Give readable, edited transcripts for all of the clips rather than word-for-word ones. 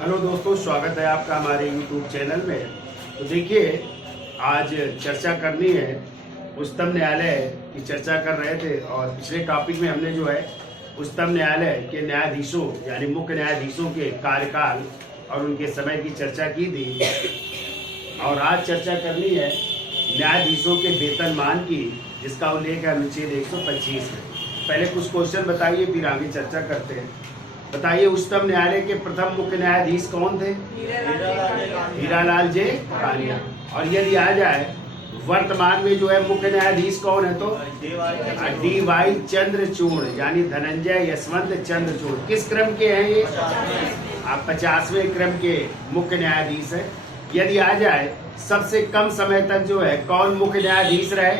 Hello दोस्तों, स्वागत है आपका हमारे YouTube चैनल में। तो देखिए, आज चर्चा करनी है। उच्चतम न्यायालय की चर्चा कर रहे थे और पिछले टॉपिक में हमने जो है उच्चतम न्यायालय के न्यायाधीशों यानी मुख्य न्यायाधीशों के कार्यकाल और उनके समय की चर्चा की थी। और आज चर्चा करनी है न्यायाधीशों के वेतनमान की, जिसका उल्लेख है अनुच्छेद 125 में। पहले कुछ क्वेश्चन बताइए, फिर आगे चर्चा करते हैं। बताइए, उच्चतम न्यायालय के प्रथम मुख्य न्यायाधीश कौन थे? हीरालाल जे कानिया। और यदि आ जाए वर्तमान में जो है मुख्य न्यायाधीश कौन है, तो डी.वाई. चंद्रचूड़ यानी धनंजय यशवंत चंद्रचूड़। किस क्रम के हैं ये? आप 50वें क्रम के मुख्य न्यायाधीश है। यदि आ जाए सबसे कम समय तक जो है कौन मुख्य न्यायाधीश रहे?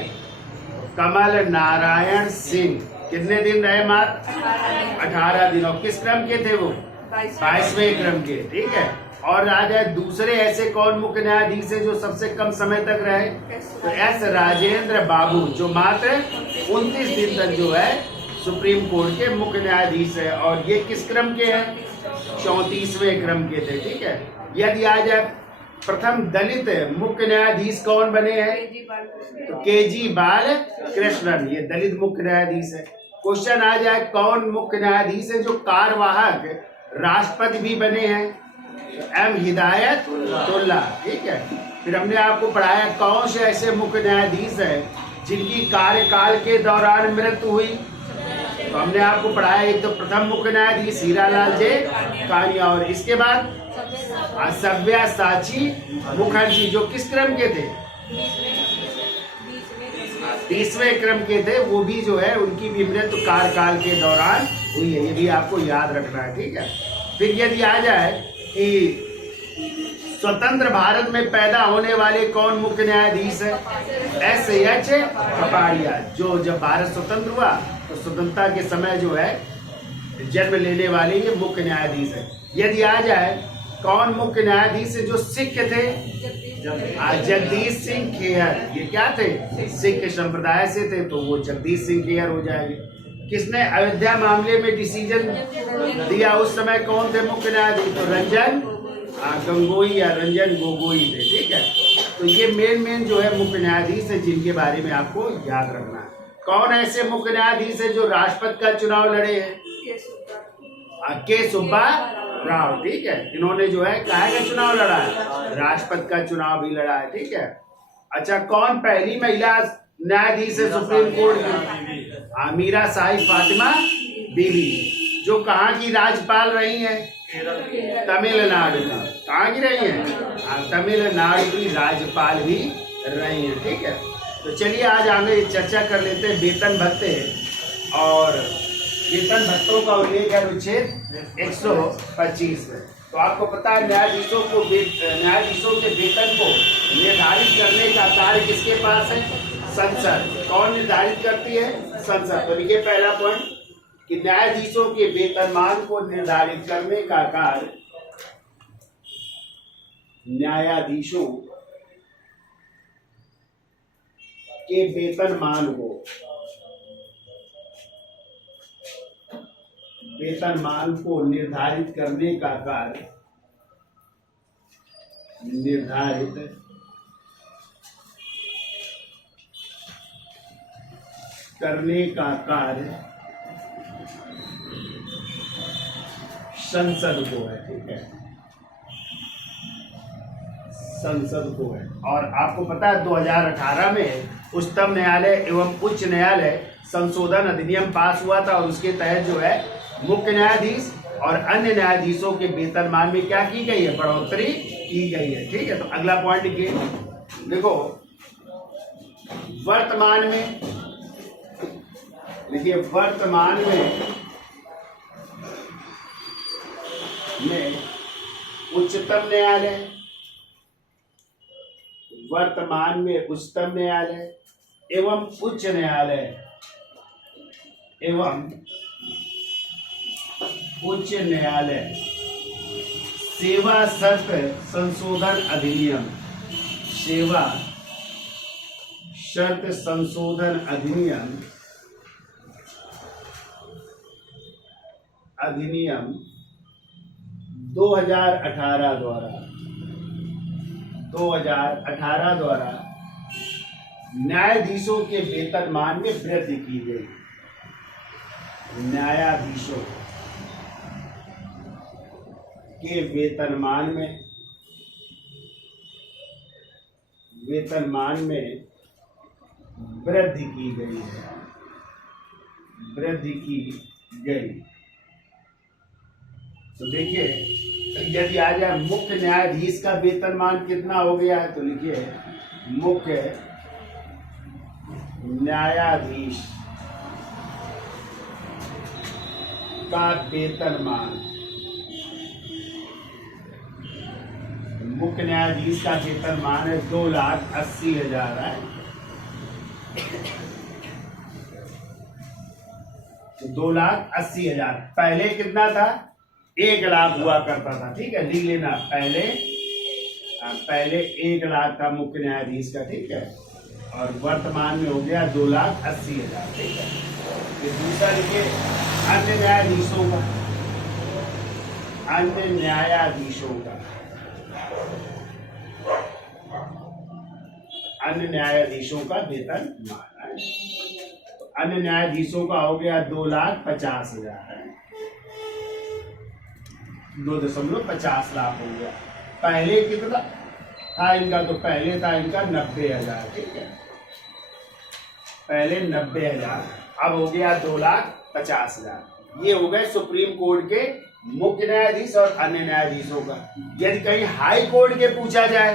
कमल नारायण सिंह। कितने दिन रहे? मात्र 18 दिन। और किस क्रम के थे वो? 22वें क्रम के। ठीक है। और आ जाए दूसरे ऐसे कौन मुख्य न्यायाधीश है जो सबसे कम समय तक रहे? तो एस राजेंद्र बाबू, जो मात्र 29 दिन तक जो है सुप्रीम कोर्ट के मुख्य न्यायाधीश है। और ये किस क्रम के हैं? 34वें क्रम के थे। ठीक है। यदि आ जाए प्रथम दलित मुख्य न्यायाधीश कौन बने हैं? तो के.जी. बालकृष्णन, ये दलित मुख्य न्यायाधीश है। क्वेश्चन आ जाए कौन मुख्य न्यायाधीश है जो कार्यवाहक राष्ट्रपति भी बने हैं? एम हिदायतुल्लाह। ठीक है। फिर हमने आपको पढ़ाया कौन से ऐसे मुख्य न्यायाधीश है जिनकी कार्यकाल के दौरान मृत्यु हुई। तो हमने आपको पढ़ाया, एक तो प्रथम मुख्य न्यायाधीश हीरालाल जे कानिया, और इसके बाद सव्यसाची मुखर्जी, जो किस क्रम के थे? 30वें क्रम के थे। वो भी जो है उनकी भी मृत्यु कार्यकाल के दौरान हुई है। ये भी आपको याद रखना है। ठीक है। फिर यदि आ जाए कि स्वतंत्र भारत में पैदा होने वाले कौन मुख्य न्यायाधीश है? एस.एच. कपाड़िया, जो जब भारत स्वतंत्र हुआ तो स्वतंत्रता के समय जो है जन्म लेने वाले ये मुख्य न्यायाधीश है। यदि आ जाए कौन मुख्य न्यायाधीश है जो सिख थे? जगदीश सिंह खेहर। ये क्या थे? सिख संप्रदाय से थे, तो वो जगदीश सिंह खेहर हो जाएंगे। किसने अयोध्या मामले में डिसीजन दिया? उस समय कौन थे मुख्य न्यायाधीश? तो रंजन गंगोई या रंजन गोगोई थे। ठीक है। तो ये मेन जो है मुख्य न्यायाधीश है जिनके बारे में आपको याद रखना है। कौन ऐसे मुख्य न्यायाधीश है जो राष्ट्रपति का चुनाव लड़े हैं? के सुब्बा राव। ठीक है। इन्होंने जो है काहे का चुनाव लड़ा है? राष्ट्रपति का चुनाव भी लड़ा है। ठीक है। अच्छा, कौन पहली महिला न्यायाधीश है सुप्रीम कोर्ट की? मीरा साहिब फातिमा बीवी, जो कहाँ की राज्यपाल रही हैं? तमिलनाडु की। कहाँ की रही हैं? तमिलनाडु की राज्यपाल भी रही हैं। ठीक है। तो चलिए आज आगे चर्चा कर लेते हैं वेतन भत्ते और वेतन भत्तों का उल्लेख है अनुच्छेद 125 में। तो आपको पता है न्यायाधीशों के वेतन को निर्धारित करने का कार्य किसके पास है? संसद। कौन निर्धारित करती है? संसद। तो लिखिए पहला पॉइंट कि न्यायाधीशों के वेतनमान को निर्धारित करने का कार्य न्यायाधीशों के वेतनमान को निर्धारित करने का कार्य संसद को है। ठीक है। संसद को है। और आपको पता है 2018 में उच्चतम न्यायालय एवं उच्च न्यायालय संशोधन अधिनियम पास हुआ था, और उसके तहत जो है मुख्य न्यायाधीश और अन्य न्यायाधीशों के वेतनमान में क्या की गई है? बढ़ोतरी की गई है। ठीक है। तो अगला पॉइंट देखो, वर्तमान में देखिए, वर्तमान में उच्चतम न्यायालय, वर्तमान में उच्चतम न्यायालय एवं उच्च न्यायालय सेवा शर्त संशोधन अधिनियम, सेवा शर्त संशोधन अधिनियम 2018 द्वारा न्यायाधीशों के वेतनमान में वृद्धि की गई। न्यायाधीशों के वेतनमान में वृद्धि की गई है। तो देखिए, यदि आ जाए मुख्य न्यायाधीश का वेतनमान कितना हो गया है, तो लिखिए मुख्य न्यायाधीश का वेतनमान, मुख्य न्यायाधीश का वेतनमान है 2,80,000 है। 2,80,000 पहले कितना था? 1,00,000 हुआ करता था। ठीक है, लिख लेना, पहले 1,00,000 था मुख्य न्यायाधीश का। ठीक है, और वर्तमान में हो गया 2,80,000। ठीक है, ये दूसरा लिखिए अन्य न्यायाधीशों का वेतनमान है। अन्य न्यायाधीशों का हो गया 2,50,000 है। 2.50 लाख हो गया। पहले कितना था इनका? तो पहले था इनका 90,000। ठीक है, पहले 90,000, अब हो गया 2,50,000। ये हो गए सुप्रीम कोर्ट के मुख्य न्यायाधीश और अन्य न्यायाधीशों का। यदि कहीं हाई कोर्ट के पूछा जाए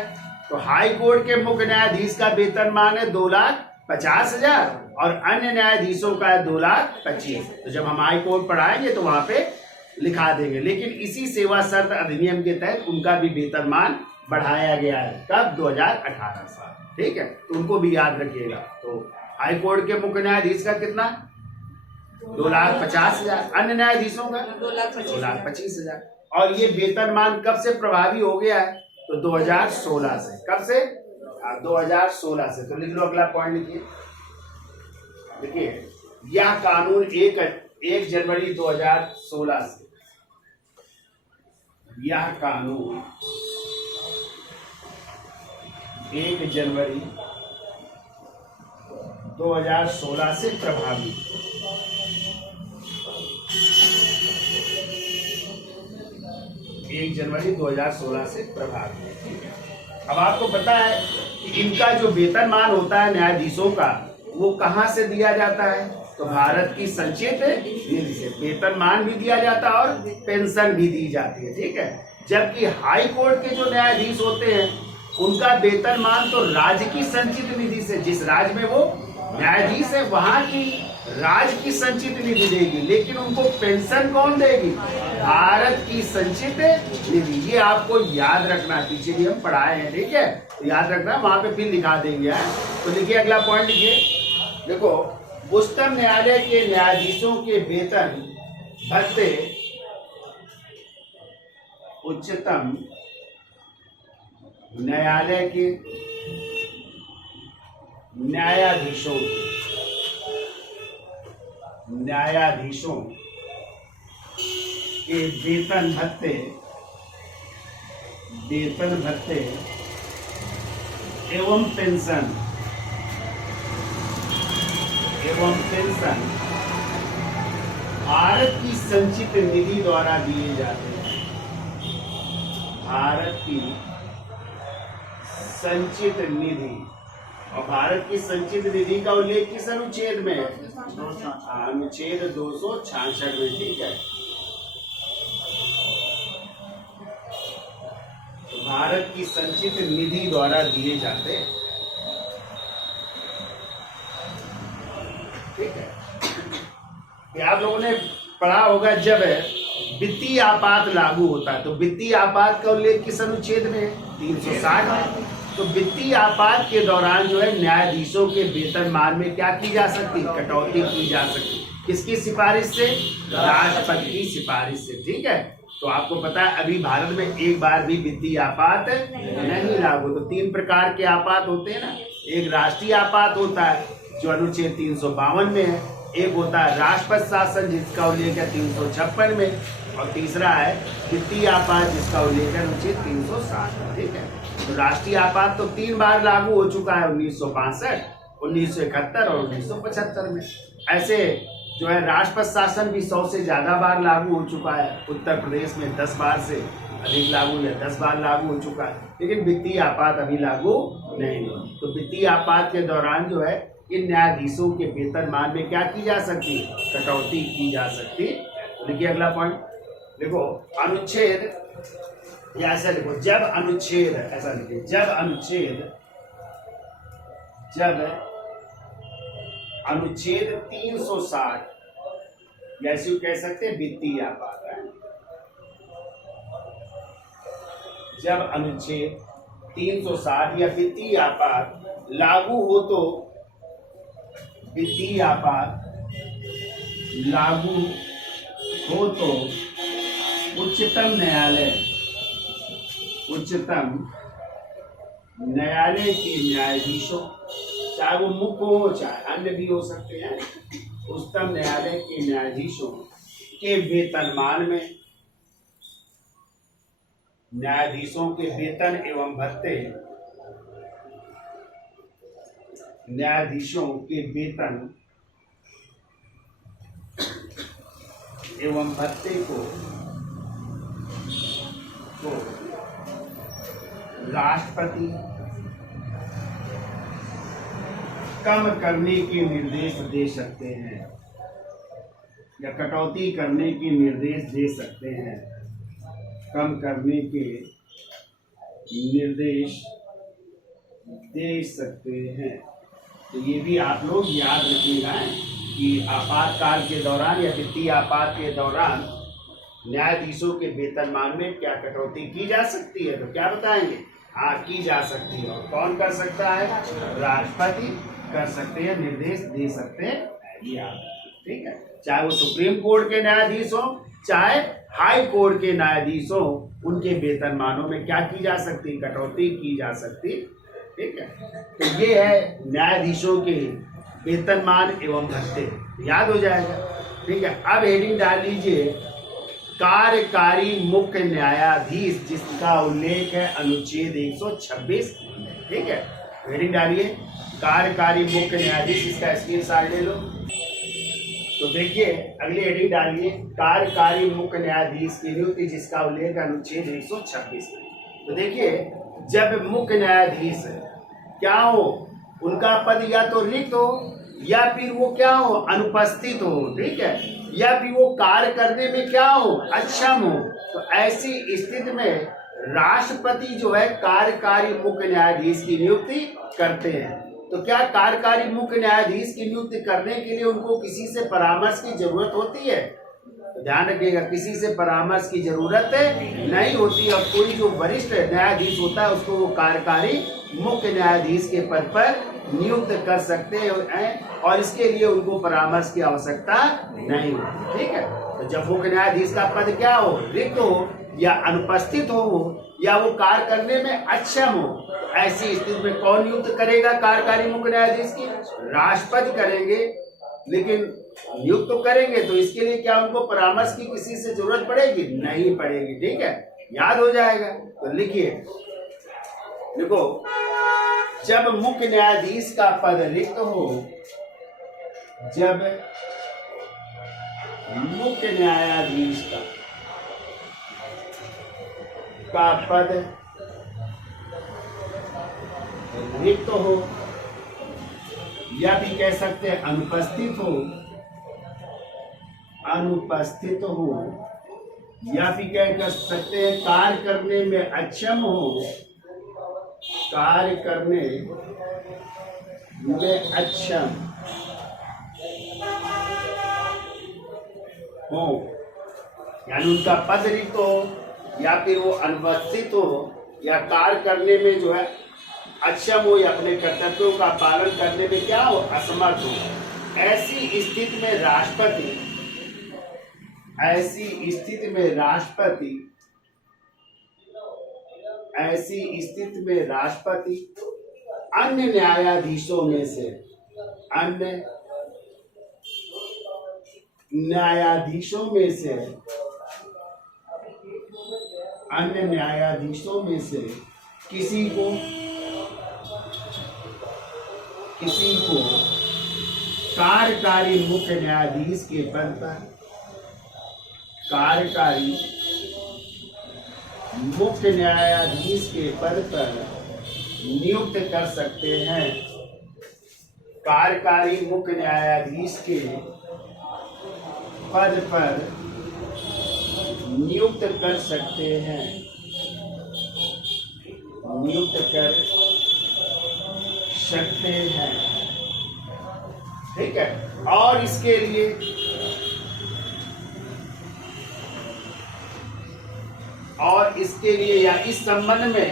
तो हाई कोर्ट के मुख्य न्यायाधीश का वेतनमान है 2,50,000 और अन्य न्यायाधीशों का है 2,25,000। तो जब हम हाई कोर्ट पढ़ाएंगे तो वहां पे लिखा देंगे। लेकिन इसी सेवा शर्त अधिनियम के तहत उनका भी वेतनमान बढ़ाया गया है। कब? 2018 साल। ठीक है, तो उनको भी याद रखिएगा। तो हाई कोर्ट के मुख्य न्यायाधीश का कितना? 2,50,000। अन्य न्यायाधीशों का 2,25,000। और ये वेतनमान कब से प्रभावी हो गया है? तो 2016 से। कब से? 2016 से। तो लिख लो, अगला पॉइंट लिखिए। देखिए, यह कानून 1 जनवरी 2016 से, यह कानून 1 जनवरी 2016 से प्रभावी। 1 जनवरी 2016 से प्रभावी। अब आपको पता है कि इनका जो वेतनमान होता है न्यायाधीशों का, वो कहां से दिया जाता है? तो भारत की संचित निधि से वेतनमान भी दिया जाता है और पेंशन भी दी जाती है। ठीक है, जबकि हाई कोर्ट के जो न्यायाधीश होते हैं उनका वेतनमान तो राज्य की संचित निधि से, जिस राज्य में वो न्यायाधीश है वहां की राज्य की संचित निधि देगी, लेकिन उनको पेंशन कौन देगी? भारत की संचित निधि। ये आपको याद रखना, पीछे भी हम पढ़ाए हैं। ठीक है, तो याद रखना, वहां पे फिर लिखा देंगे। तो लिखिए, अगला पॉइंट लिखिए। देखो, उच्चतम न्यायालय के न्यायाधीशों के वेतन भत्ते, उच्चतम न्यायालय के न्यायाधीशों के वेतन भत्ते एवं पेंशन भारत की संचित निधि द्वारा दिए जाते हैं। भारत की संचित निधि, और भारत की संचित निधि का उल्लेख किस अनुच्छेद में है? अनुच्छेद 266 में। ठीक है, तो भारत की संचित निधि द्वारा दिए जाते हैं। ठीक है, ये आप लोगों ने पढ़ा होगा, जब वित्तीय आपात लागू होता है तो वित्तीय आपात का उल्लेख किस अनुच्छेद में है? 360 में। तो वित्तीय आपात के दौरान जो है न्यायाधीशों के वेतनमान में क्या की जा सकती? कटौती की जा सकती। किसकी सिफारिश से? राष्ट्रपति की सिफारिश से। ठीक है, तो आपको पता है अभी भारत में एक बार भी वित्तीय आपात नहीं लागू। तो 3 प्रकार के आपात होते हैं ना। एक राष्ट्रीय आपात होता है जो अनुच्छेद 352 में है, एक होता है राष्ट्रपति शासन जिसका उल्लेख है 356 में, और तीसरा है वित्तीय आपात जिसका उल्लेख है अनुच्छेद 360। ठीक है, तो राष्ट्रीय आपात तो 3 बार लागू हो चुका है, 1965, 1971 और 1975 में। ऐसे जो है राष्ट्रपति शासन भी 100 से ज्यादा बार लागू हो चुका है। उत्तर प्रदेश में 10 बार से अधिक लागू है, 10 बार लागू हो चुका है, लेकिन वित्तीय आपात अभी लागू नहीं हुआ। तो वित्तीय आपात के दौरान जो है इन न्यायाधीशों के वेतनमान में क्या की जा सकती है, कटौती की जा सकती है। देखिए अगला पॉइंट, देखो अनुच्छेद या ऐसा लिखो, जब अनुच्छेद, ऐसा लिखिए, जब अनुच्छेद 360 या ऐसे कह सकते हैं वित्तीय आपात है, जब अनुच्छेद 360 या वित्तीय आपात लागू हो तो वित्तीय आपात लागू हो तो उच्चतम न्यायालय के न्यायाधीशों, चाहे वो मुख्य हो चाहे अन्य भी हो सकते हैं, उच्चतम न्यायालय के न्यायाधीशों के वेतनमान में, न्यायाधीशों के वेतन एवं भत्ते, न्यायाधीशों के वेतन एवं भत्ते को राष्ट्रपति कम करने के निर्देश दे सकते हैं या कटौती करने के निर्देश दे सकते हैं, कम करने के निर्देश दे सकते हैं। तो ये भी आप लोग याद रखिएगा कि आपातकाल के दौरान या वित्तीय आपात के दौरान न्यायाधीशों के वेतनमान में क्या कटौती की जा सकती है, तो क्या बताएंगे, हाँ की जा सकती है। और कौन कर सकता है, राष्ट्रपति कर सकते हैं, निर्देश दे सकते हैं, ठीक है, चाहे वो सुप्रीम कोर्ट के न्यायाधीश हो चाहे हाई कोर्ट के न्यायाधीश हो, उनके वेतनमानों में क्या की जा सकती, कटौती की जा सकती। ठीक है, तो ये है न्यायाधीशों के वेतनमान एवं भत्ते, याद हो जाएगा। ठीक है, अब हेडिंग डाल लीजिए कार्यकारी मुख्य न्यायाधीश जिसका उल्लेख है अनुच्छेद 126। ठीक है, हेडिंग डालिए कार्यकारी मुख्य न्यायाधीश, इसका स्क्रीनशॉट ले लो। तो देखिए अगली हेडिंग डालिए कार्यकारी मुख्य न्यायाधीश की नियुक्ति जिसका उल्लेख है अनुच्छेद 126। तो देखिए जब मुख्य न्यायाधीश क्या हो, उनका पद या तो रिक्त हो या फिर वो क्या हो, अनुपस्थित हो, ठीक है, या फिर वो कार्य करने में क्या हो, अक्षम हो, तो ऐसी स्थिति में राष्ट्रपति जो है कार्यकारी मुख्य न्यायाधीश की नियुक्ति करते हैं। तो क्या कार्यकारी मुख्य न्यायाधीश की नियुक्ति करने के लिए उनको किसी से परामर्श की जरूरत होती है, तो ध्यान रखिएगा किसी से परामर्श की जरूरत नहीं होती। और कोई जो वरिष्ठ न्यायाधीश होता है उसको वो कार्यकारी मुख्य न्यायाधीश के पद पर नियुक्त कर सकते हैं और इसके लिए उनको परामर्श की आवश्यकता नहीं होती। ठीक है, तो जब मुख्य न्यायाधीश का पद क्या हो, रिक्त हो या अनुपस्थित हो या वो कार्य करने में अक्षम हो, तो ऐसी स्थिति में कौन नियुक्त करेगा कार्यकारी मुख्य न्यायाधीश की, राष्ट्रपति करेंगे। लेकिन नियुक्त तो करेंगे तो इसके लिए क्या उनको परामर्श की किसी से जरूरत पड़ेगी, नहीं पड़ेगी। ठीक है, याद हो जाएगा। तो लिखिए, देखो जब मुख्य न्यायाधीश का पद रिक्त हो, जब मुख्य न्यायाधीश का पद रिक्त हो या भी कह सकते हैं अनुपस्थित हो या फिर क्या कह सकते हैं कार्य करने में अक्षम हो, कार्य करने में अक्षम हो, यानी उनका पद रिक्त हो या फिर वो अनुपस्थित हो या कार्य करने में जो है अक्षम हो या अपने कर्तव्यों का पालन करने में क्या हो, असमर्थ हो। ऐसी स्थिति में राष्ट्रपति अन्य न्यायाधीशों में से अन्य न्यायाधीशों में से किसी को कार्यकारी मुख्य न्यायाधीश के पद पर कार्यकारी मुख्य न्यायाधीश के पद पर नियुक्त कर सकते हैं। कार्यकारी मुख्य न्यायाधीश के पद पर नियुक्त कर सकते हैं, नियुक्त कर सकते हैं। ठीक है। और इसके लिए या इस संबंध में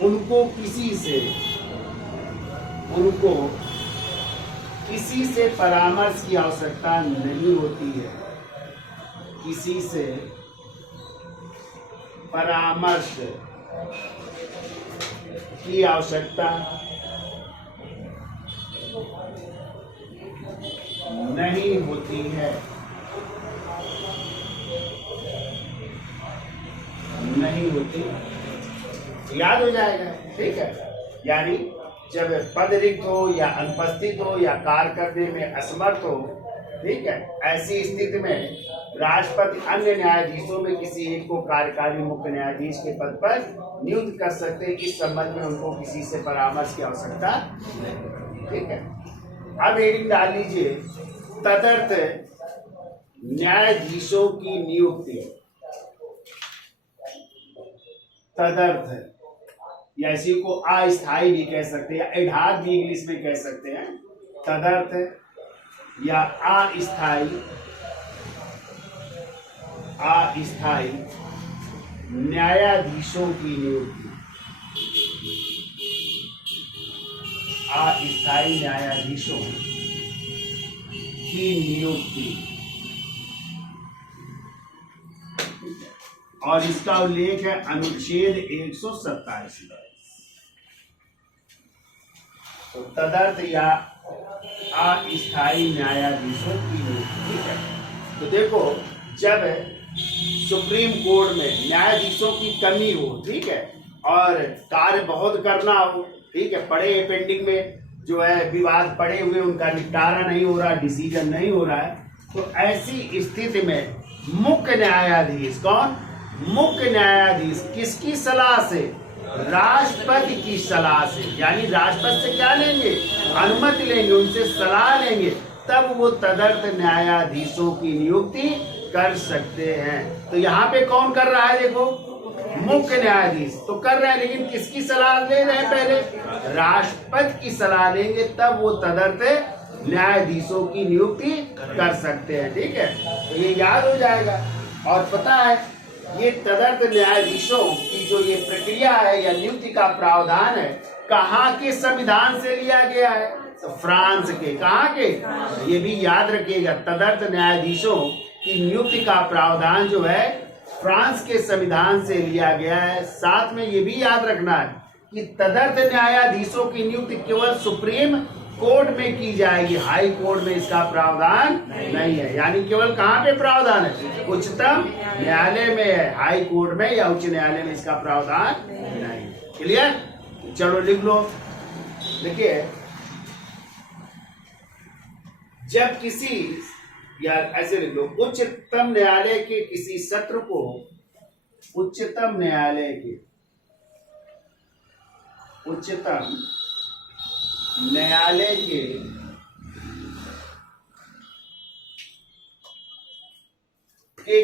उनको किसी से परामर्श की आवश्यकता नहीं होती है, किसी से परामर्श की आवश्यकता नहीं होती है, नहीं होती। याद हो जाएगा। ठीक है। यानी जब पद रिक्त हो या अनुपस्थित हो या कार्य करने में असमर्थ हो, ठीक है, ऐसी स्थिति में राष्ट्रपति अन्य न्यायाधीशों में किसी एक को कार्यकारी मुख्य न्यायाधीश के पद पर नियुक्त कर सकते हैं। इस संबंध में उनको किसी से परामर्श की आवश्यकता नहीं। ठीक है। अब हेडिंग डाल लीजिए, तदर्थ न्यायाधीशों की नियुक्ति। तदर्थ या इसी को अस्थायी भी कह सकते हैं, या एडहॉक भी इंग्लिश में कह सकते हैं। तदर्थ या अस्थायी न्यायाधीशों की नियुक्ति, अस्थायी न्यायाधीशों की नियुक्ति। और इसका उल्लेख है अनुच्छेद 127 में। तो तदर्थ या अस्थायी न्यायाधीशों की नियुक्ति। ठीक है। तो देखो, जब सुप्रीम कोर्ट में न्यायाधीशों की कमी हो, ठीक है, और कार्य बहुत करना हो, ठीक है, पड़े पेंडिंग में जो है विवाद पड़े हुए, उनका निपटारा नहीं हो रहा, डिसीजन नहीं हो रहा है, तो ऐसी स्थिति में मुख्य न्यायाधीश, कौन? मुख्य न्यायाधीश किसकी सलाह से? राष्ट्रपति की सलाह से। यानी राष्ट्रपति से क्या लेंगे? अनुमति लेंगे, उनसे सलाह लेंगे, तब वो तदर्थ न्यायाधीशों की नियुक्ति कर सकते हैं। तो यहाँ पे कौन कर रहा है? देखो, मुख्य न्यायाधीश तो कर रहे हैं, लेकिन किसकी सलाह ले रहे हैं? पहले राष्ट्रपति की सलाह लेंगे, तब वो तदर्थ न्यायाधीशों की नियुक्ति कर सकते हैं। ठीक है। तो ये याद हो जाएगा। और पता है, ये तदर्थ न्यायाधीशों की जो ये प्रक्रिया है या नियुक्ति का प्रावधान है, कहाँ के संविधान से लिया गया है? तो फ्रांस के। कहाँ के? ये भी याद रखिएगा, तदर्थ न्यायाधीशों की नियुक्ति का प्रावधान जो है फ्रांस के संविधान से लिया गया है। साथ में ये भी याद रखना है कि तदर्थ न्यायाधीशों की नियुक्ति केवल सुप्रीम कोर्ट में की जाएगी, हाई कोर्ट में इसका प्रावधान नहीं है। यानी केवल कहाँ पे प्रावधान है? उच्चतम न्यायालय में है, हाई कोर्ट में या उच्च न्यायालय में इसका प्रावधान नहीं। क्लियर? चलो लिख लो। देखिए, जब किसी, या ऐसे लिख लो, उच्चतम न्यायालय के किसी सत्र को, उच्चतम न्यायालय के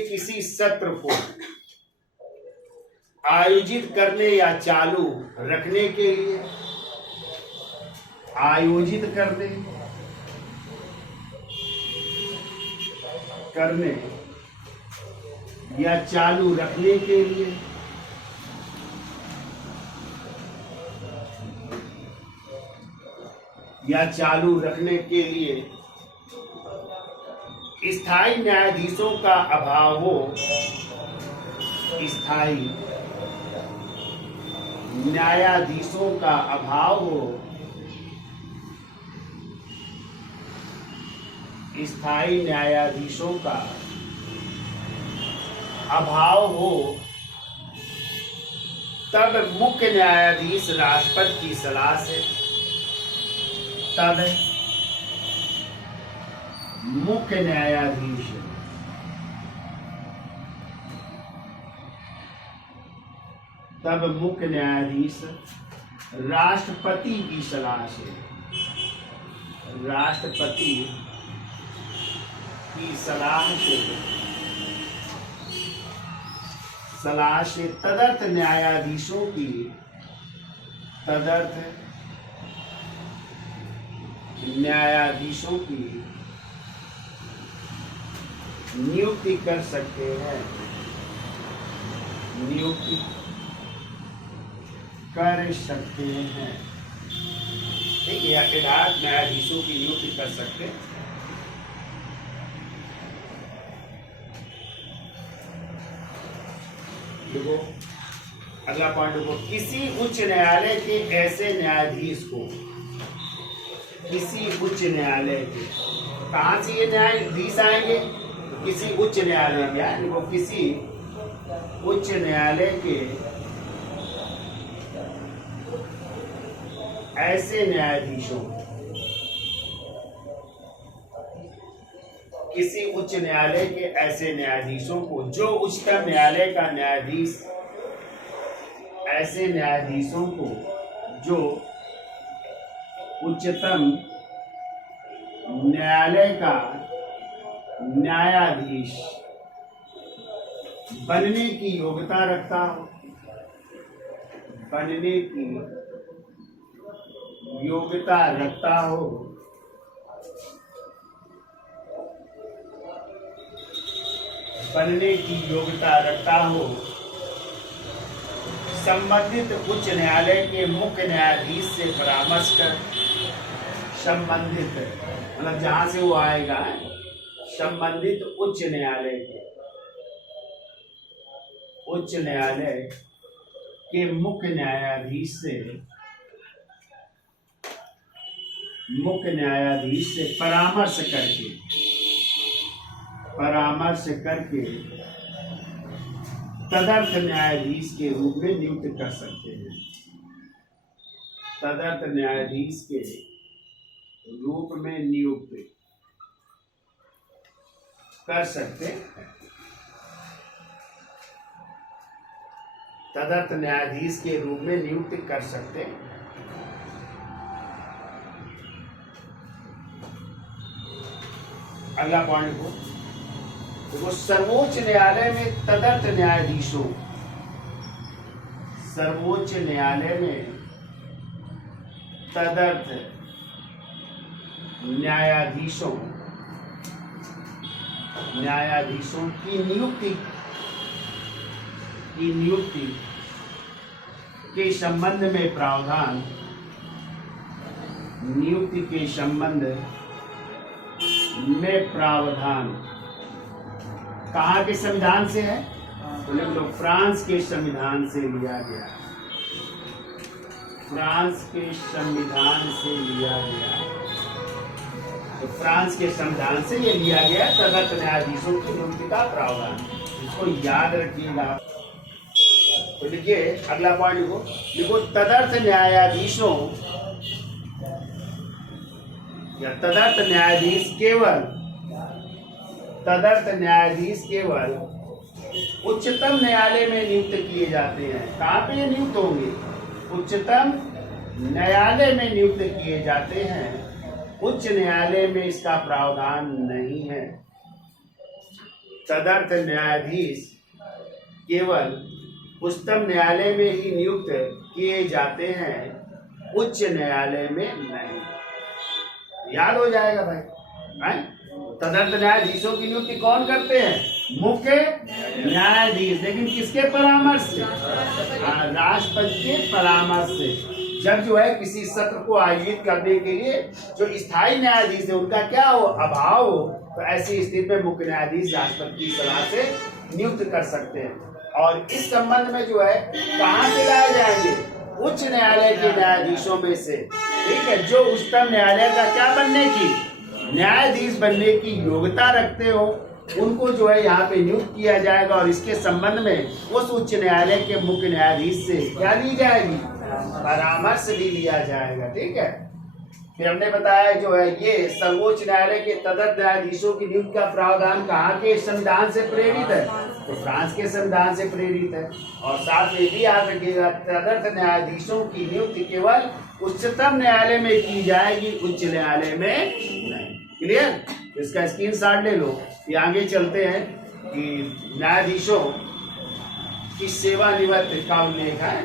किसी सत्र को आयोजित करने या चालू रखने के लिए, आयोजित करने या चालू रखने के लिए स्थायी न्यायाधीशों का अभाव हो, स्थायी न्यायाधीशों का अभाव हो, स्थायी न्यायाधीशों का अभाव हो, तब मुख्य न्यायाधीश राष्ट्रपति की सलाह से, तब मुख्य न्यायाधीश राष्ट्रपति की सलाह से, राष्ट्रपति की सलाह से तदर्थ न्यायाधीशों की, तदर्थ न्यायाधीशों की नियुक्ति कर सकते हैं, नियुक्ति कर सकते हैं। देखिए, यथार्थ न्यायाधीशों की नियुक्ति कर सकते हैं। देखो अगला पॉइंट देखो, किसी उच्च न्यायालय के ऐसे न्यायाधीश को, किसी उच्च न्यायालय के, कहां से ये न्यायाधीश आएंगे? किसी उच्च न्यायालय में, देखो किसी उच्च न्यायालय के ऐसे न्यायाधीशों, किसी उच्च न्यायालय के ऐसे न्यायाधीशों को जो उच्चतम न्यायालय का न्यायाधीश, ऐसे न्यायाधीशों को जो उच्चतम न्यायालय का न्यायाधीश बनने की योग्यता रखता हो, बनने की योग्यता रखता हो, बनने की योग्यता रखता हो, संबंधित उच्च न्यायालय के मुख्य न्यायाधीश से परामर्श कर, संबंधित मतलब जहां से वो आएगा, संबंधित उच्च न्यायालय के, उच्च न्यायालय के मुख्य न्यायाधीश से, मुख्य न्यायाधीश से परामर्श करके, परामर्श करके तदर्थ न्यायाधीश के रूप में नियुक्त कर सकते हैं, तदर्थ न्यायाधीश के रूप में नियुक्त कर सकते हैं, तदर्थ न्यायाधीश के रूप में नियुक्त कर सकते हैं। अगला पॉइंट को देखो, सर्वोच्च न्यायालय में तदर्थ न्यायाधीशों, सर्वोच्च न्यायालय में तदर्थ न्यायाधीशों, न्यायाधीशों की नियुक्ति के संबंध में प्रावधान, नियुक्ति के संबंध में प्रावधान कहाँ के संविधान से है? तो लिख लो, फ्रांस के संविधान से लिया गया, फ्रांस के संविधान से लिया गया। तो फ्रांस के संविधान से ये लिया गया तदर्थ न्यायाधीशों की नियुक्ति का प्रावधान, इसको याद रखिएगा। तो देखिए अगला पॉइंट को देखो, तदर्थ न्यायाधीशों या तदर्थ न्यायाधीश केवल, तदर्थ न्यायाधीश केवल उच्चतम न्यायालय में नियुक्त किए जाते हैं। कहाँ पे ये नियुक्त होंगे? उच्चतम न्यायालय में नियुक्त किए जाते हैं, उच्च न्यायालय में इसका प्रावधान नहीं है। तदर्थ न्यायाधीश केवल उच्चतम न्यायालय में ही नियुक्त किए जाते हैं, उच्च न्यायालय में नहीं। याद हो जाएगा भाई। तदर्थ न्यायाधीशों की नियुक्ति कौन करते हैं? मुख्य न्यायाधीश, लेकिन किसके परामर्श से? राष्ट्रपति के परामर्श से। जब जो है किसी सत्र को आयोजित करने के लिए जो स्थायी न्यायाधीश है उनका क्या हो, अभाव हो, तो ऐसी स्थिति में मुख्य न्यायाधीश राष्ट्रपति की सलाह से नियुक्त कर सकते हैं। और इस संबंध में जो है कहाँ से लाए जाएंगे? उच्च न्यायालय के न्यायाधीशों में से, ठीक है, जो उच्चतम न्यायालय का क्या बनने की, न्यायाधीश बनने की योग्यता रखते हो, उनको जो है यहाँ पे नियुक्त किया जाएगा। और इसके संबंध में उस उच्च न्यायालय के मुख्य न्यायाधीश से क्या ली जाएगी, परामर्श भी लिया जाएगा। ठीक है, फिर हमने बताया जो है ये सर्वोच्च न्यायालय के तदर्थ न्यायाधीशों की नियुक्ति का प्रावधान कहाँ के संविधान से प्रेरित है, तो फ्रांस के संविधान से प्रेरित है। और साथ में भी याद रखिएगा, तदर्थ न्यायाधीशों की नियुक्ति केवल उच्चतम न्यायालय में की जाएगी, उच्च न्यायालय में नहीं। क्लियर, इसका स्क्रीनशॉट ले लो। ये आगे चलते हैं कि न्यायाधीशों की सेवानिवृत्त का उल्लेख है।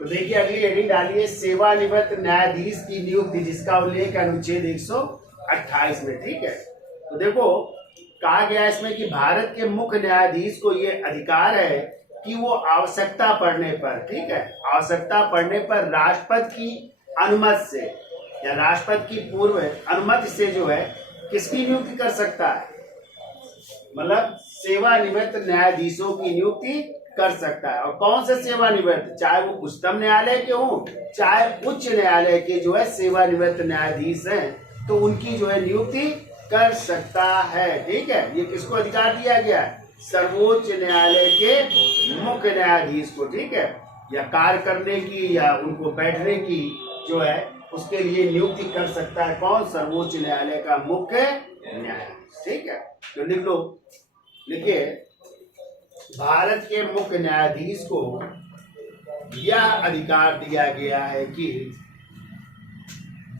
तो देखिए अगली हेडिंग डालिए, सेवानिवृत्त न्यायाधीश की नियुक्ति, जिसका उल्लेख अनुच्छेद 128 में। ठीक है, तो देखो कहा गया इसमें कि भारत के मुख्य न्यायाधीश को ये अधिकार है कि वो आवश्यकता पड़ने पर, ठीक है, आवश्यकता पड़ने पर राष्ट्रपति की अनुमति से या राष्ट्रपति की पूर्व अनुमति से जो है किसकी नियुक्ति कर सकता है, मतलब सेवानिवृत्त न्यायाधीशों की नियुक्ति कर सकता है। और कौन से सेवानिवृत्त, चाहे वो उच्चतम न्यायालय के हों चाहे उच्च न्यायालय के जो है सेवानिवृत्त न्यायाधीश हैं, तो उनकी जो है नियुक्ति कर सकता है। ठीक है, ये किसको अधिकार दिया गया है, सर्वोच्च न्यायालय के मुख्य न्यायाधीश को। ठीक है, या कार्य करने की या उनको बैठने की जो है उसके लिए नियुक्ति कर सकता है कौन, सर्वोच्च न्यायालय का मुख्य न्यायाधीश। ठीक है, तो लिख लो, लिखिए, भारत के मुख्य न्यायाधीश को यह अधिकार दिया गया है कि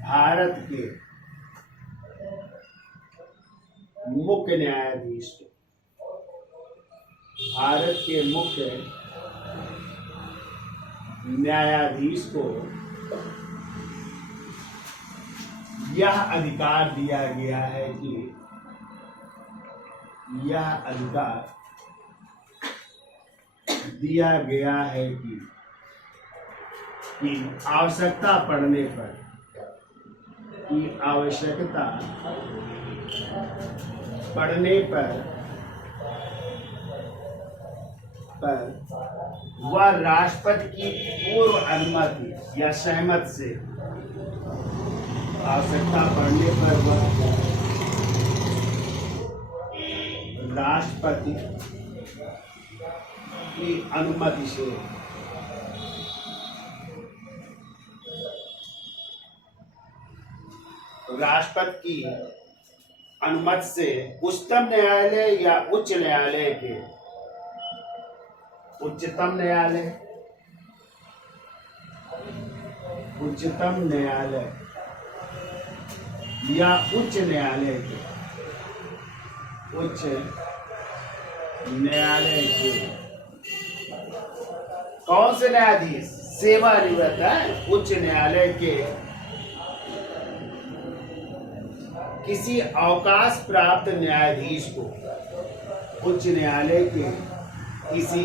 भारत के मुख्य न्यायाधीश को, भारत के मुख्य न्यायाधीश को यह अधिकार दिया गया है कि, यह अधिकार दिया गया है कि आवश्यकता पड़ने पर, कि आवश्यकता पड़ने पर वह राष्ट्रपति की पूर्व अनुमति या सहमति से, आवश्यकता पड़ने पर वह राष्ट्रपति की अनुमति से राष्ट्रपति की अनुमति से उच्चतम न्यायालय या उच्च न्यायालय के, उच्चतम न्यायालय, उच्चतम न्यायालय या उच्च न्यायालय के, उच्च न्यायालय के कौन से न्यायाधीश, सेवानिवृत्त है, उच्च न्यायालय के किसी अवकाश प्राप्त न्यायाधीश को, उच्च न्यायालय के किसी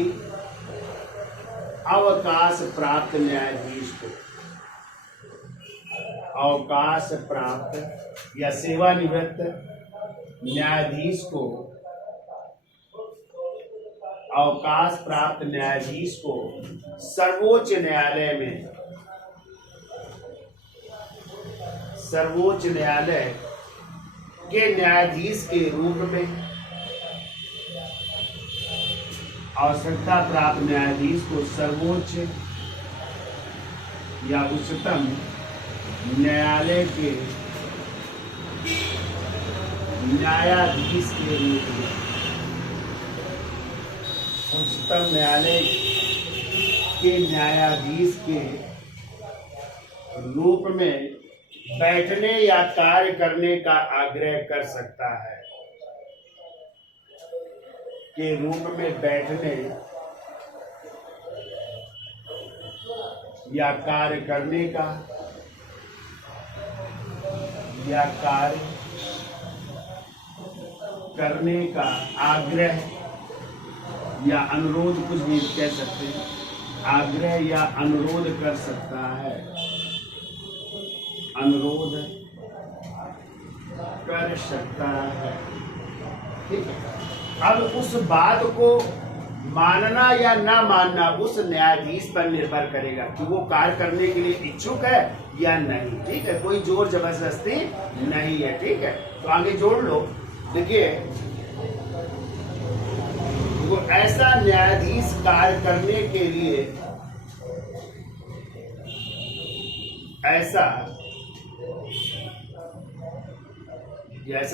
अवकाश प्राप्त न्यायाधीश को, अवकाश प्राप्त या सेवानिवृत्त न्यायाधीश को, अवकाश प्राप्त न्यायाधीश को सर्वोच्च न्यायालय में, सर्वोच्च न्यायालय के न्यायाधीश के रूप में, आवश्यकता प्राप्त न्यायाधीश को सर्वोच्च या उच्चतम न्यायालय के न्यायाधीश के रूप में, उच्चतम न्यायालय के न्यायाधीश के रूप में बैठने या कार्य करने का आग्रह कर सकता है, के रूप में बैठने या कार्य करने का, या कार्य करने का आग्रह या अनुरोध, कुछ भी कह सकते हैं, आग्रह या अनुरोध कर सकता है, अनुरोध कर सकता है। ठीक है, अब उस बात को मानना या ना मानना उस न्यायाधीश पर निर्भर करेगा कि वो कार्य करने के लिए इच्छुक है या नहीं। ठीक है, कोई जोर जबरदस्ती नहीं है। ठीक है, तो आगे जोड़ लो। देखिए, वो ऐसा न्यायाधीश कार्य करने के लिए ऐसा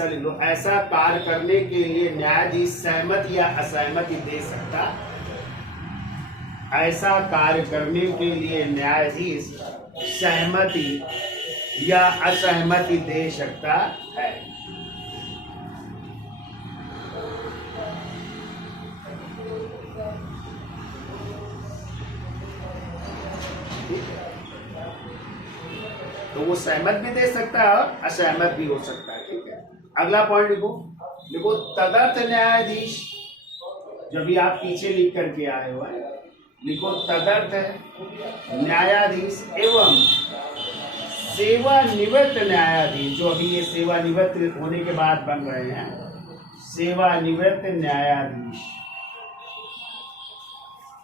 लिख लो, ऐसा कार्य करने के लिए न्यायाधीश सहमति या असहमति दे सकता। ऐसा कार्य करने के लिए न्यायाधीश सहमति या असहमति दे सकता है। तो वो सहमत भी दे सकता है और असहमत भी हो सकता है। ठीक है, अगला पॉइंट लिखो तदर्थ न्यायाधीश। जो भी आप पीछे लिख करके आए हो, लिखो तदर्थ न्यायाधीश एवं सेवानिवृत्त न्यायाधीश। जो अभी ये सेवानिवृत्त होने के बाद बन रहे हैं, सेवानिवृत्त न्यायाधीश।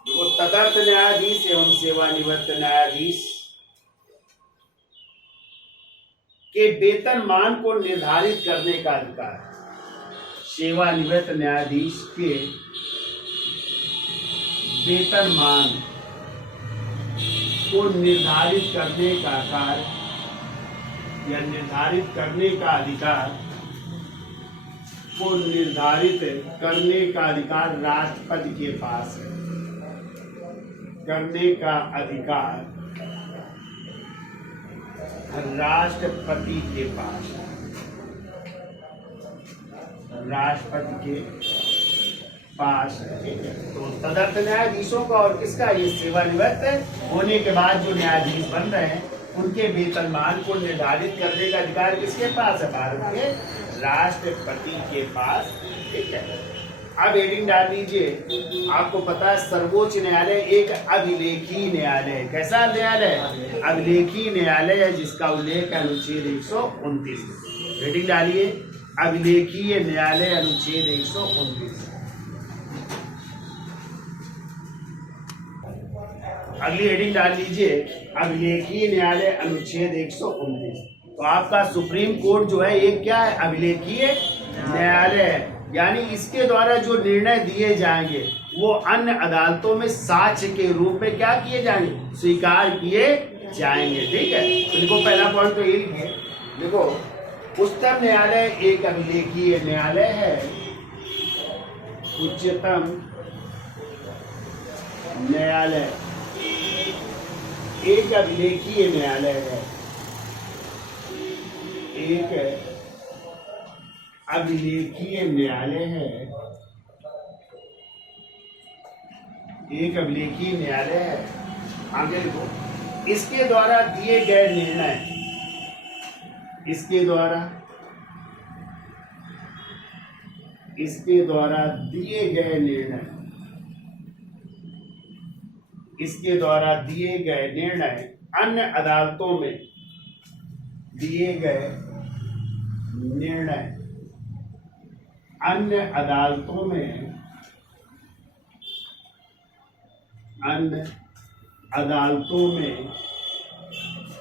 वो तदर्थ न्यायाधीश एवं सेवानिवृत्त न्यायाधीश के वेतनमान को निर्धारित करने का अधिकार। सेवानिवृत्त न्यायाधीश के वेतनमान को निर्धारित करने का कार्य या निर्धारित करने का अधिकार को निर्धारित करने का अधिकार राष्ट्रपति के पास है। करने का अधिकार राष्ट्रपति के पास, राष्ट्रपति के पास। ठीक है, तो तदर्थ न्यायाधीशों का और किसका, ये सेवानिवृत्त होने के बाद जो न्यायाधीश बन रहे हैं उनके वेतनमान को निर्धारित करने का अधिकार किसके पास है, भारत के राष्ट्रपति के पास। ठीक है, अब हेडिंग डाल दीजिए। आपको पता है सर्वोच्च न्यायालय एक अभिलेखीय न्यायालय है। कैसा न्यायालय है, अभिलेखीय न्यायालय है, जिसका उल्लेख अनुच्छेद 129। हेडिंग डालिए, अभिलेखीय न्यायालय अनुच्छेद 129। अगली हेडिंग डाल लीजिए, अभिलेखीय न्यायालय अनुच्छेद 119। तो आपका सुप्रीम कोर्ट जो है ये क्या है, अभिलेखीय न्यायालय है। यानी इसके द्वारा जो निर्णय दिए जाएंगे वो अन्य अदालतों में साक्ष्य के रूप में क्या किए जाएंगे, स्वीकार किए जाएंगे। ठीक है, तो देखो पहला पॉइंट तो ये लिखिए। देखो, उच्चतम न्यायालय एक अभिलेखीय न्यायालय है। उच्चतम न्यायालय एक अभिलेखीय न्यायालय है। एक अभिलेखीय न्यायालय है, एक अभिलेखीय न्यायालय है। आगे लिखो, इसके द्वारा दिए गए निर्णय, इसके द्वारा दिए गए निर्णय, इसके द्वारा दिए गए निर्णय अन्य अदालतों में दिए गए निर्णय अन्य अदालतों में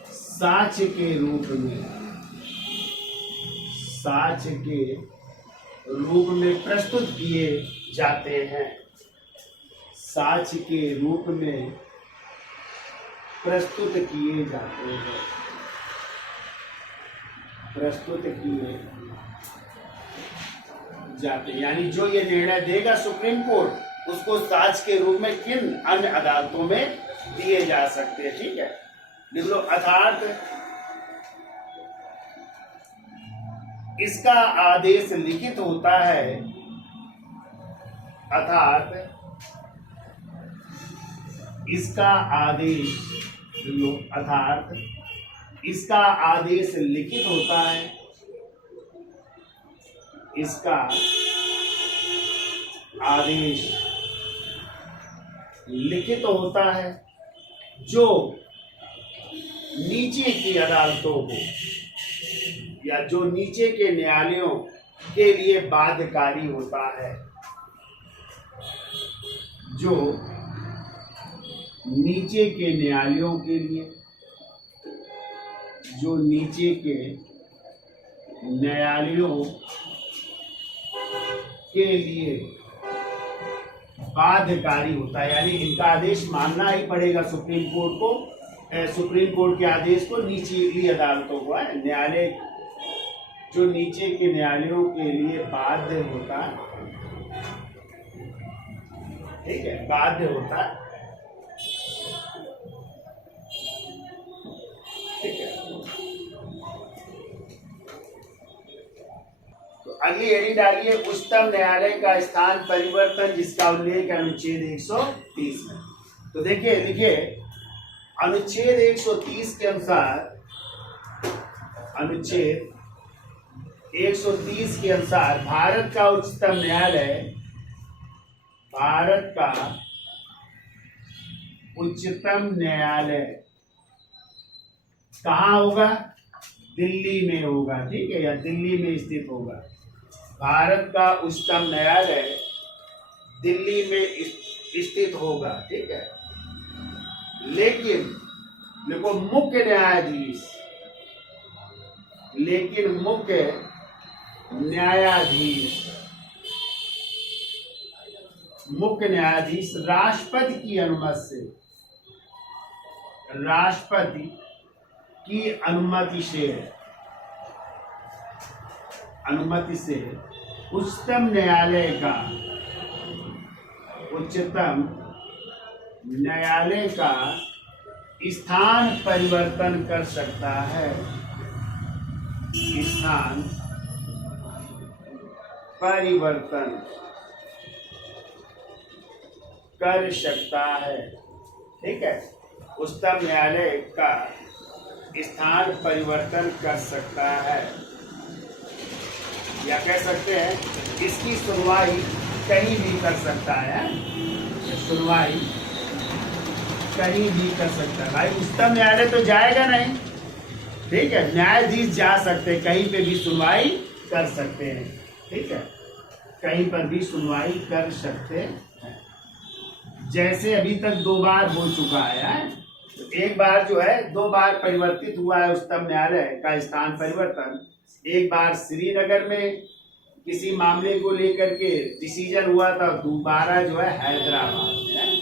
साक्ष्य के रूप में प्रस्तुत किए जाते हैं। साक्ष्य के रूप में प्रस्तुत किए जाते हैं। यानी जो ये निर्णय देगा सुप्रीम कोर्ट, उसको साक्ष्य के रूप में किन अन्य अदालतों में दिए जा सकते हैं। ठीक है, लिख लो, अर्थात इसका आदेश लिखित होता है। अर्थात इसका आदेश, अर्थात इसका आदेश लिखित होता है। इसका आदेश लिखित होता है जो नीचे की अदालतों को या जो नीचे के न्यायालयों के लिए बाध्यकारी होता है। जो नीचे के न्यायालयों के लिए, जो नीचे के न्यायालयों के लिए बाध्यकारी होता है, यानी इनका आदेश मानना ही पड़ेगा सुप्रीम कोर्ट को, सुप्रीम कोर्ट के आदेश को निचली अदालतों को, न्यायालय जो नीचे के न्यायालयों के लिए बाध्य होता है, ठीक है, बाध्य होता है, ठीक है। तो अगली हेडिंग डालिए, उच्चतम न्यायालय का स्थान परिवर्तन जिसका उल्लेख अनुच्छेद 130 में। तो देखिए लिखिए, अनुच्छेद 130 के अनुसार, अनुच्छेद 130 के अनुसार भारत का उच्चतम न्यायालय, भारत का उच्चतम न्यायालय कहाँ होगा? दिल्ली में होगा, ठीक है, या दिल्ली में स्थित होगा। भारत का उच्चतम न्यायालय दिल्ली में स्थित होगा, ठीक है। लेकिन देखो, मुख्य न्यायाधीश, लेकिन मुख्य न्यायाधीश, मुख्य न्यायाधीश राष्ट्रपति की अनुमति से, राष्ट्रपति की अनुमति से उच्चतम न्यायालय का, उच्चतम न्यायालय का स्थान परिवर्तन कर सकता है, स्थान परिवर्तन कर सकता है, ठीक है। उच्चतम न्यायालय का स्थान परिवर्तन कर सकता है, या कह सकते हैं इसकी सुनवाई कहीं भी कर सकता है, सुनवाई कहीं भी कर सकता है। भाई उच्चतम न्यायालय तो जाएगा नहीं, ठीक है, न्यायाधीश जा सकते हैं, कहीं पे भी सुनवाई कर सकते हैं, ठीक है, कहीं पर भी सुनवाई कर सकते हैं। जैसे अभी तक 2 बार हो चुका है, तो एक बार जो है, 2 बार परिवर्तित हुआ है उच्चतम न्यायालय का स्थान परिवर्तन। एक बार श्रीनगर में किसी मामले को लेकर के डिसीजन हुआ था, दोबारा जो है हैदराबाद में,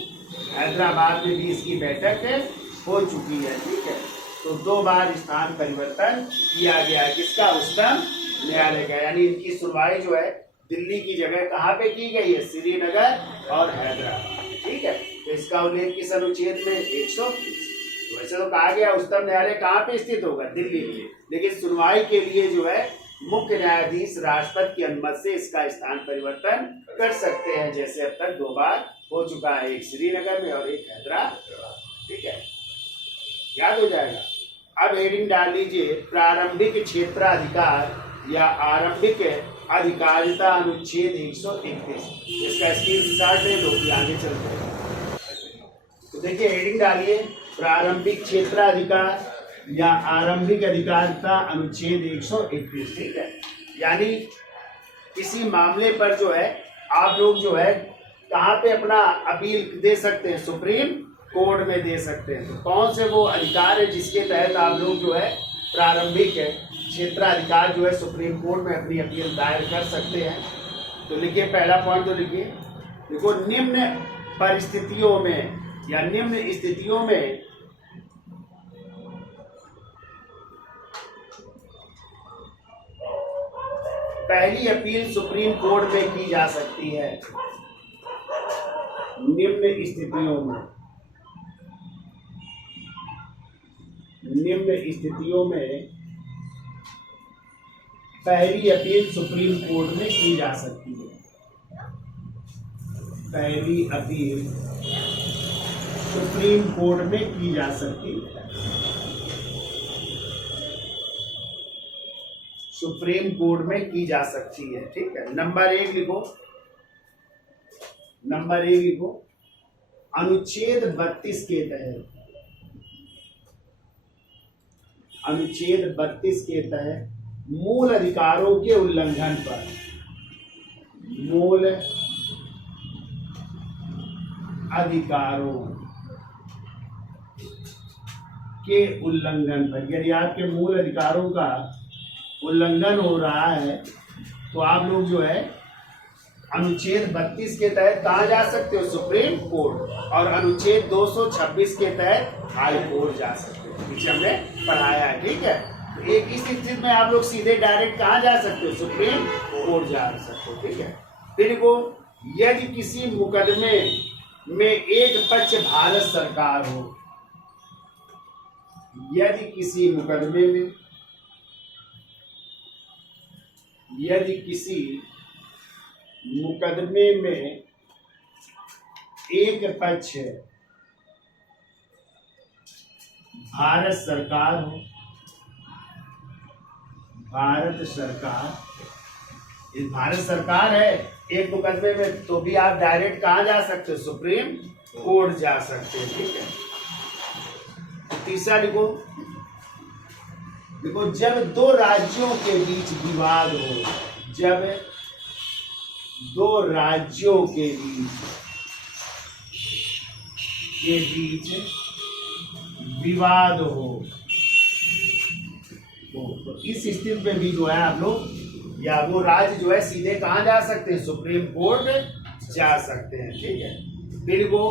हैदराबाद में भी इसकी बैठक हो चुकी है, ठीक है। तो 2 बार स्थान परिवर्तन किया गया है, किसका? उच्चतम न्यायालय का, यानी इनकी सुनवाई जो है दिल्ली की जगह कहाँ पे की गई है? श्रीनगर और हैदराबाद, ठीक है। तो इसका उल्लेख किस अनुच्छेद में? 130। तो ऐसे तो कहा गया उच्चतम न्यायालय कहाँ पे स्थित होगा? दिल्ली में, लेकिन सुनवाई के लिए जो है मुख्य न्यायाधीश राष्ट्रपति की अनुमति से इसका स्थान परिवर्तन कर सकते हैं, जैसे अब तक 2 बार हो चुका है, एक श्रीनगर में और एक हैदराबाद, ठीक है, याद हो जाएगा। अब हेडिंग डाल लीजिए, प्रारंभिक क्षेत्राधिकार या आरंभिक अधिकारिता अनुच्छेद 131। इसका स्क्रीनशॉट ले लो कि आगे चलते हैं। तो देखिए हेडिंग डालिए, प्रारंभिक क्षेत्राधिकार या आरंभिक अधिकारिता अनुच्छेद 131, ठीक है। यानी किसी मामले पर जो है आप लोग जो है कहाँ पे अपना अपील दे सकते हैं? सुप्रीम कोर्ट में दे सकते हैं। तो कौन से वो अधिकार है जिसके तहत आप लोग जो है प्रारंभिक क्षेत्राधिकार जो है सुप्रीम कोर्ट में अपनी अपील दायर कर सकते हैं? तो लिखिए, पहला पॉइंट तो लिखिए, देखो, निम्न परिस्थितियों में या निम्न स्थितियों में पहली अपील सुप्रीम कोर्ट में की जा सकती है। निम्न स्थितियों में, निम्न स्थितियों में पहली अपील सुप्रीम कोर्ट में की जा सकती है। पहली अपील सुप्रीम कोर्ट में की जा सकती है, सुप्रीम कोर्ट में की जा सकती है, ठीक है। नंबर 1 लिखो, नंबर 1 लिखो, अनुच्छेद 32 के तहत, अनुच्छेद 32 के तहत मूल अधिकारों के उल्लंघन पर, मूल अधिकारों के उल्लंघन पर, यदि आपके मूल अधिकारों का उल्लंघन हो रहा है तो आप लोग जो है अनुच्छेद 32 के तहत कहाँ जा सकते हो? Supreme court. और अनुच्छेद 226 के तहत हाई कोर्ट जा सकते हो। पीछे हमने पढ़ाया है, ठीक है। तो एक इस स्थिति में आप लोग सीधे डायरेक्ट कहाँ जा सकते हो? सुप्रीम कोर्ट जा सकते हो, ठीक है। फिर को यदि किसी मुकदमे में एक पक्ष भारत सरकार हो, यदि किसी मुकदमे में एक पक्ष भारत सरकार हो, भारत सरकार है एक मुकदमे में, तो भी आप डायरेक्ट कहाँ जा सकते हो? सुप्रीम कोर्ट जा सकते हैं, ठीक है। तीसरा देखो जब दो राज्यों के बीच विवाद हो, जब दो राज्यों के बीच विवाद हो तो इस स्थिति में भी जो है आप लोग या वो राज्य जो है सीधे कहाँ जा सकते हैं? सुप्रीम कोर्ट जा सकते हैं, ठीक है। फिर वो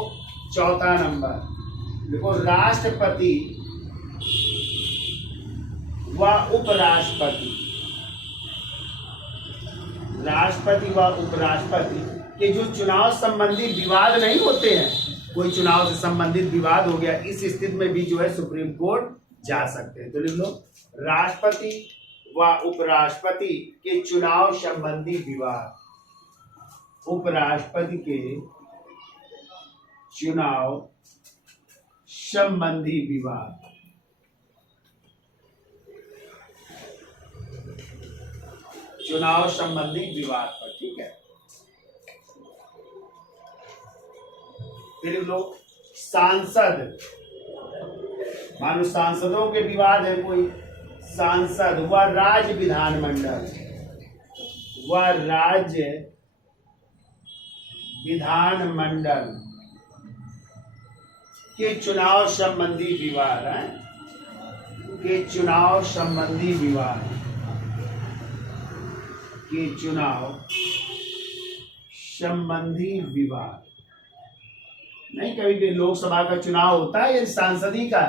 चौथा नंबर देखो राष्ट्रपति व उपराष्ट्रपति के जो चुनाव संबंधी विवाद नहीं होते हैं, कोई चुनाव से संबंधित विवाद हो गया, इस स्थिति में भी जो है सुप्रीम कोर्ट जा सकते हैं। तो लिख लो राष्ट्रपति व उपराष्ट्रपति के चुनाव संबंधी विवाद, उपराष्ट्रपति के चुनाव संबंधी विवाद, चुनाव संबंधी विवाद पर, ठीक है। फिर लोग सांसद, मानो सांसदों के विवाद है, कोई सांसद व राज्य विधानमंडल के चुनाव संबंधी विवाद है, के चुनाव संबंधी विवाद, के चुनाव संबंधी विवाद नहीं, कभी भी लोकसभा का चुनाव होता है या सांसदी का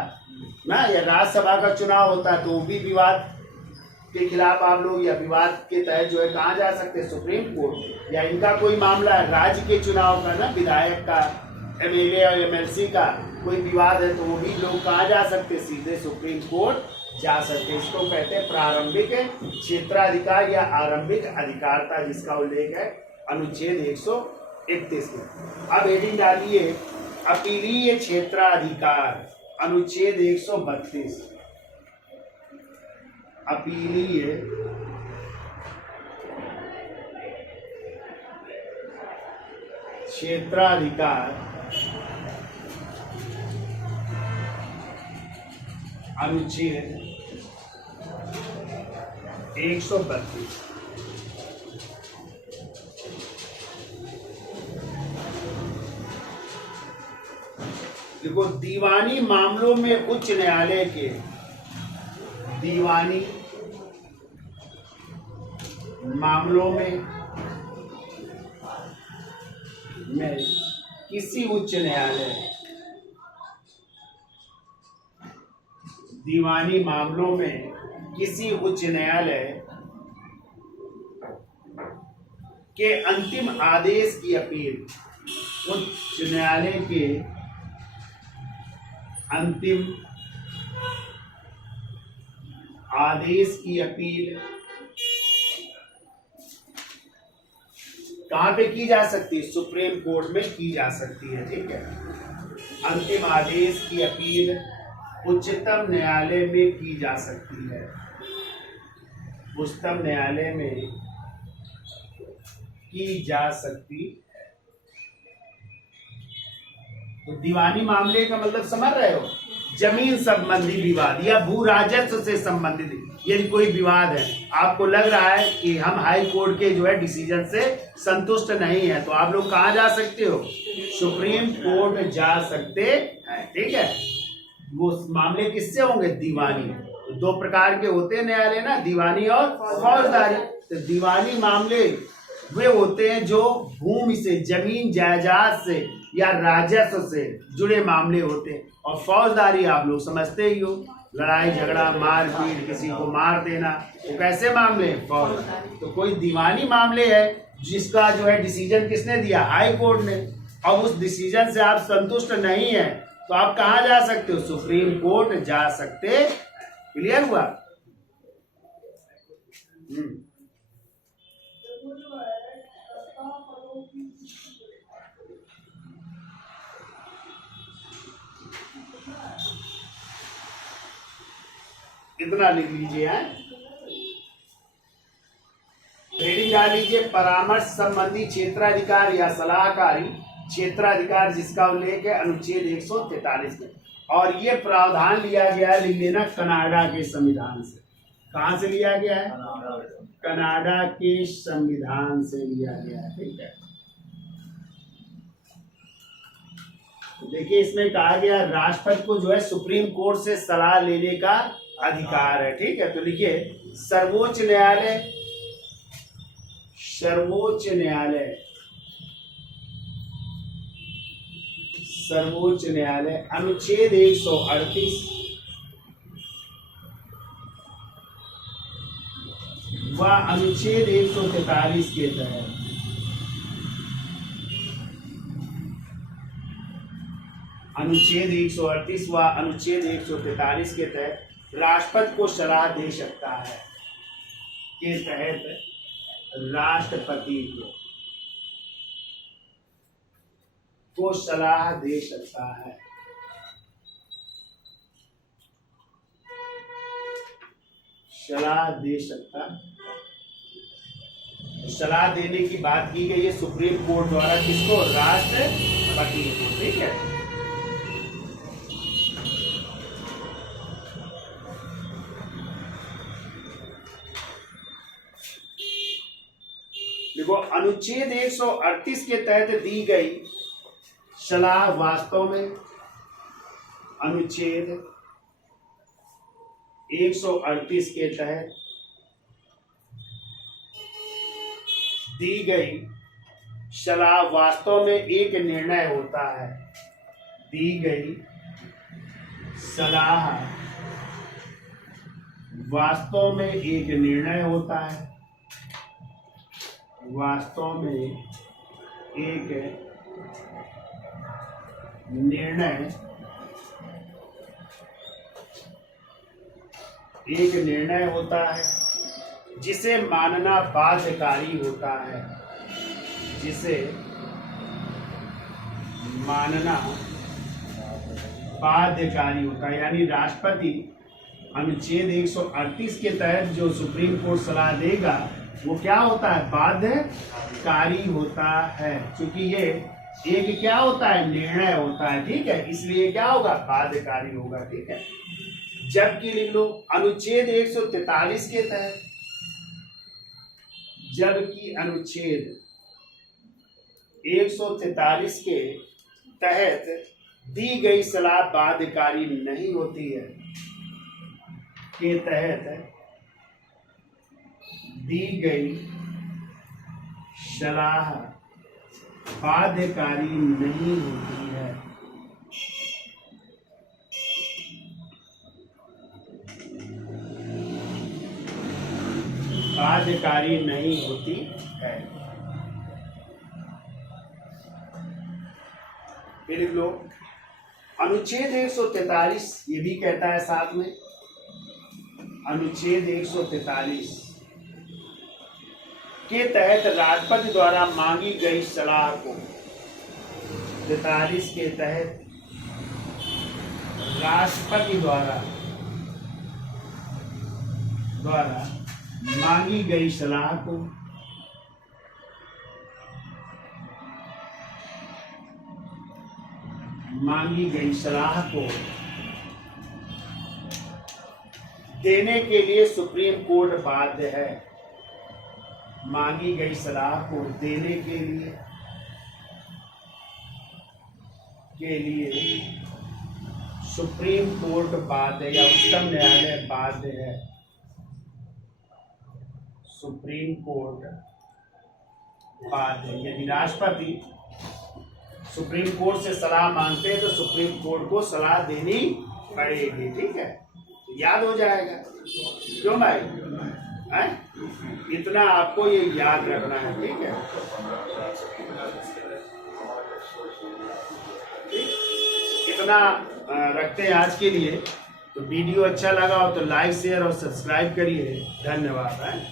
ना, या राज्यसभा का चुनाव होता है, तो वो भी विवाद के खिलाफ आप लोग या विवाद के तहत जो है कहाँ जा सकते हैं? Supreme court. या इनका कोई मामला है राज्य के चुनाव का ना, विधायक का, एमएलए और एमएलसी का कोई विवाद है, तो वो भी लोग कहाँ जा सकते हैं? सीधे सुप्रीम कोर्ट जा सकते हैं। इसको कहते हैं प्रारंभिक क्षेत्राधिकार या आरंभिक अधिकारता, जिसका उल्लेख है अनुच्छेद 131 में। अब हेडिंग डालिए अपीलीय क्षेत्राधिकार, अनुच्छेद 132 अपीलीय क्षेत्राधिकार अनुच्छेद 132। देखो दीवानी मामलों में उच्च न्यायालय के, दीवानी मामलों में किसी उच्च न्यायालय, दीवानी मामलों में किसी उच्च न्यायालय के अंतिम आदेश की अपील, उच्च न्यायालय के अंतिम आदेश की अपील कहां पे की जा सकती है? सुप्रीम कोर्ट में की जा सकती है, ठीक है। अंतिम आदेश की अपील उच्चतम न्यायालय में की जा सकती है, उच्चतम न्यायालय में की जा सकती। तो दीवानी मामले का मतलब समझ रहे हो? जमीन संबंधी विवाद या भू राजस्व से संबंधित यदि कोई विवाद है, आपको लग रहा है कि हम हाई कोर्ट के जो है डिसीजन से संतुष्ट नहीं है, तो आप लोग कहाँ जा सकते हो? सुप्रीम कोर्ट जा सकते हैं। ठीक है, वो मामले किससे होंगे? दीवानी। तो दो प्रकार के होते हैं न्यायालय ना, दीवानी और फौजदारी। तो दीवानी मामले वे होते हैं जो भूमि से, जमीन जायदाद से या राजस्व से जुड़े मामले होते हैं। और फौजदारी आप लोग समझते ही हो, लड़ाई झगड़ा, मारपीट, किसी को मार देना, वो कैसे मामले हैं? फौजदारी। तो कोई दीवानी मामले है जिसका जो है डिसीजन किसने दिया? हाई कोर्ट ने। अब उस डिसीजन से आप संतुष्ट नहीं है तो आप कहाँ जा सकते हो? सुप्रीम कोर्ट जा सकते। क्लियर हुआ? इतना लिख लीजिए। हेडिंग डाल लीजिए, परामर्श संबंधी क्षेत्राधिकार या सलाहकारी क्षेत्राधिकार जिसका उल्लेख है अनुच्छेद 143 में। और ये प्रावधान लिया गया है, लिख लेना, कनाडा के संविधान से। कहां से लिया गया है? कनाडा के संविधान से लिया गया है। ठीक है, तो देखिए इसमें कहा गया राष्ट्रपति को जो है सुप्रीम कोर्ट से सलाह लेने का अधिकार है। ठीक है, तो लिखिए, सर्वोच्च न्यायालय, सर्वोच्च न्यायालय, सर्वोच्च न्यायालय अनुच्छेद 138 व अनुच्छेद 143 के तहत अनुच्छेद 138 व अनुच्छेद 143 के तहत राष्ट्रपति को सलाह दे सकता है। के तहत राष्ट्रपति को सलाह दे सकता है। सलाह दे सकता है। सलाह देने की बात की गई है सुप्रीम कोर्ट द्वारा, किसको? राष्ट्रपति को। ठीक है, देखो अनुच्छेद 138 के तहत दी गई सलाह वास्तव में अनुच्छेद 138 के तहत दी गई सलाह वास्तव में एक निर्णय होता है। दी गई सलाह वास्तव में एक निर्णय होता है। वास्तव में एक निर्णय होता है जिसे मानना बाध्यकारी होता है। जिसे मानना बाध्यकारी होता है, यानी राष्ट्रपति अनुच्छेद 138 के तहत जो सुप्रीम कोर्ट सलाह देगा वो क्या होता है? बाध्यकारी होता है, क्योंकि ये एक क्या होता है? निर्णय होता है। ठीक है, इसलिए क्या होगा? बाध्यकारी होगा। ठीक है, जबकि लिख लो अनुच्छेद 143 के तहत, जबकि अनुच्छेद 143 के तहत दी गई सलाह बाध्यकारी नहीं होती है। के तहत दी गई सलाह बाध्यकारी नहीं होती है। बाध्यकारी नहीं होती है। फिर लिख लो अनुच्छेद 143 ये भी कहता है साथ में, अनुच्छेद 143 के तहत राष्ट्रपति द्वारा मांगी गई सलाह को, 43 के तहत राष्ट्रपति द्वारा मांगी गई सलाह को देने के लिए सुप्रीम कोर्ट बाध्य है। मांगी गई सलाह को देने के लिए सुप्रीम कोर्ट बाध्य या उच्चतम न्यायालय बाध्य है। सुप्रीम कोर्ट बाध्य। यदि राष्ट्रपति सुप्रीम कोर्ट से सलाह मांगते हैं तो सुप्रीम कोर्ट को सलाह देनी पड़ेगी। ठीक है, तो याद हो जाएगा। क्यों भाई? है? इतना आपको ये याद रखना है। ठीक है, इतना रखते हैं आज के लिए। तो वीडियो अच्छा लगा हो तो लाइक शेयर और सब्सक्राइब करिए। धन्यवाद।